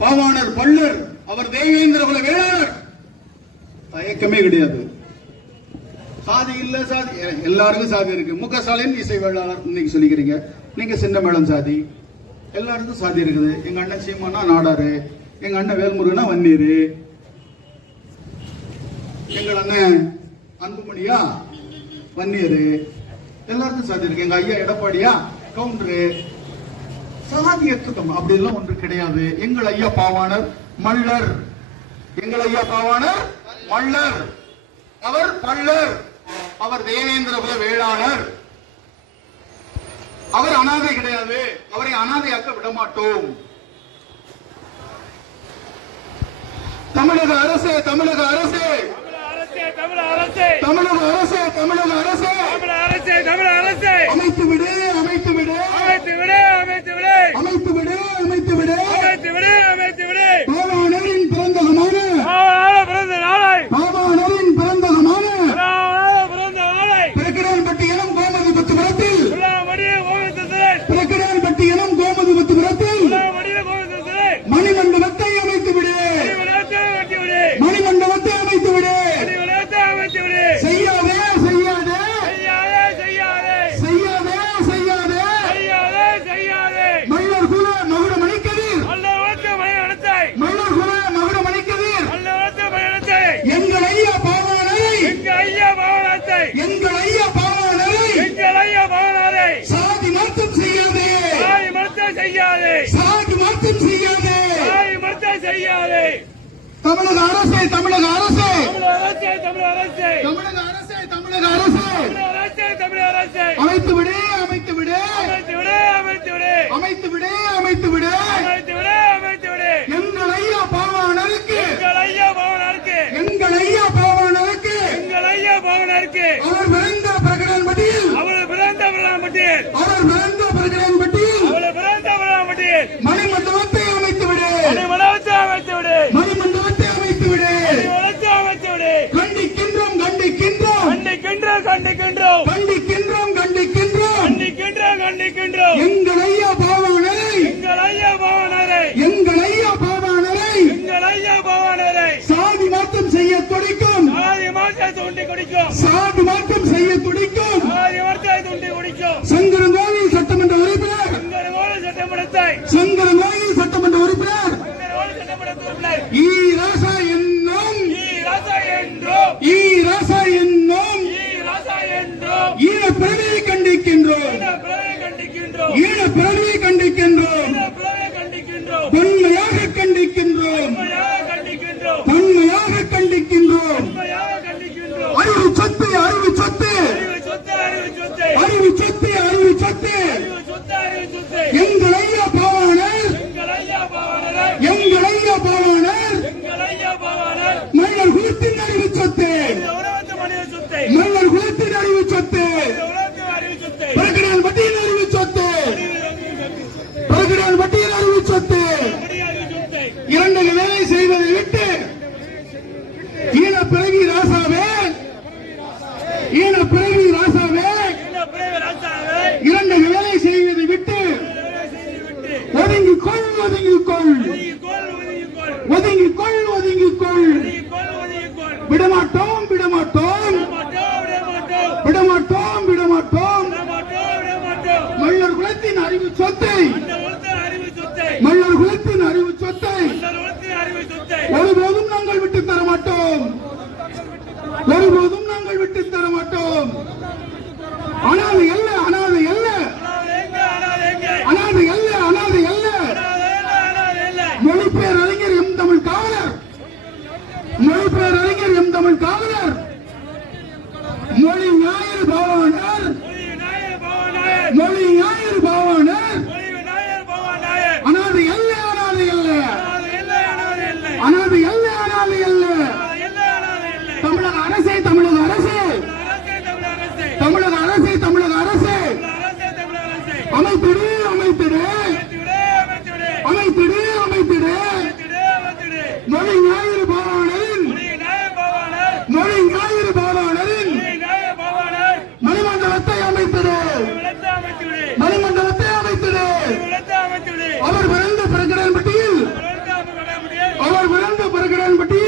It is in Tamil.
பாவாணர் பள்ளர் அவர் தேவேந்திர குல வேளாளர். தயக்கமே கிடையாது. சாதி இல்ல சாதி எல்லாருக்கும் சாதி இருக்கு. முக ஸ்டாலின் இசை வேளாளர் இன்னைக்கு சொல்லிக்கிறீங்க. நீங்க சின்ன மேளம் சாதி. எல்லாருக்கும் சாதி இருக்குது. எங்க அண்ணன் சீமானா நாடாரு. எங்க அண்ணன் வேல்முருகனா வன்னீர் எங்கள் அண்ணன் அன்புமணியா வன்னீர் எல்லாருக்கும் சாதி இருக்கு. எங்க ஐயா எடப்பாடியா கவுண்டரு. சாதியத்துக்கம் அப்படிலாம் ஒன்று கிடையாது. எங்கள் ஐயா பாவாணர் மல்லர். எங்கள் ஐயா பாவாணர் மல்லர். அவர் பல்லர். அவர் தேவேந்திர குல வேளாளர். அவர் அனாதை கிடையாது. அவரை அனாதையாக்க விட மாட்டோம் தமிழக அரசு. தமிழக அரசு தமிழ் அரசே. தமிழ் அரசே தமிழக அரசு. தமிழக அரசு தமிழ் அரசே. அமைத்து விடு. செய்யாதே செய்யாதே. செய்யாதே செய்யாதே. மல்லர் குல மகுட மணிக்கதிர் மல்லர் குல மகுட மணிக்கதிர் எங்கள் ஐயா பாவனை எங்கள் ஐயா பாவனத்தை எங்கள் ஐயா தமிழக அரசே தமிழக அரசே! தமிழ் அரசே தமிழ் அரசே! தமிழக அரசே தமிழக அரசே! தமிழ் அரசே தமிழ் அரசே! அமைத்து விடு அமைத்து விடு அமைத்து விடு அமைத்து விடு அமைத்து விடு அமைத்து விடு அமைத்து விடு அமைத்து விடு எங்கள் ஐயா பாவாணருக்கு எங்கள் ஐயா பவனருக்கு எங்கள் ஐயா பாவாணருக்கு எங்கள் ஐயா பவனருக்கு அவர் பிறந்த பிரகடன்பட்டியில் அவள் பிறந்த விழாமட்டியில் அவர் பிறந்த பிரகடன்பட்டியில் அவள் பிறந்த விழாமட்டியில் மணிமண்டபத்தை அமைத்து விடு அதை வளர்த்து அமைத்து விடு மணிமண்டபத்தை அமைத்து விடு அதை வளர்த்து அமைத்து விடு கண்டிக்கின்றோம் கண்டிக்கின்றோம் கண்டிக்கின்றோம் கண்டிக்கின்றோம் கண்டிக்கின்றோம் கண்டிக்கின்றோம் கண்டிக்கின்றோம். எங்கள் ஐயா பாவாணரை எங்கள் ஐயா பவனரை எங்கள் ஐயா பாவாணரை எங்கள் ஐயா பவனரை சாதி மாற்றம் செய்ய துடிக்கும். ஆதி மாசத்தை தூண்டி குடிக்கும். சாதி மாற்றம் செய்ய துடிக்கும். ஆதி மாசத்தை தூண்டி குடிக்கும். சங்கரங்கோவில் சட்டமன்ற உறுப்பினர். எங்கள் ஓல சட்டமன்றத்தை. எங்கள் ஓல சட்டமன்ற உறுப்பினர். ஈ ராசா என்னும். ஈ ராசா என்றோம். ஈ ராசா என்னும். ஈ ராசா என்றோம். ஈன பிறவியை கண்டிக்கின்றோம். ஈழ பிறவியை கண்டிக்கின்றோம். தொன்மையாக கண்டிக்கின்றோம். தொன்மையாக கண்டிக்கின்றோம். அறிவு சொத்து அறிவு சொத்து. அறிவு சொத்து. பிறவி ராசாவே. ஈன பிறவி ராசாவே. இரண்டு வேலை செய்வதை விட்டு கொழும் ஒதுங்கி கொள் ஒதுங்கிக்கொள் ஒதுங்கிக்கொள். ஒதுங்கிக்கொள் ஒதுங்கிக்கொள். விடமாட்டோம். ஒருபோதும் நாங்கள் விட்டு தர மாட்டோம். அனாதை அல்ல அனாதை அல்ல. அனாதை அல்ல அனாதை அல்ல. மொழிபெயர் அறிஞர் எம் தமிழ் காவலர். மொழிபெயர் அறிஞர் எம் தமிழ் காவலர். மொழி ஞாயிறு பவானர் மொழி ஞாயிறு பவானர் அனாதை அல்ல. அனாதை அல்ல அனாதை அல்ல. அமைத்திடு. அமைத்திடு அமைத்திடு. மொழி ஞாயிறு பாவாணரின். மொழி ஞாயிறு பாவாணரின். மணிமண்டலத்தை அமைத்திடு. மணிமண்டலத்தை அமைத்திடு. அவர் பிறந்த பிறகுடன் பட்டியில் அவர் பிறந்த பிறகுடன் பட்டியில்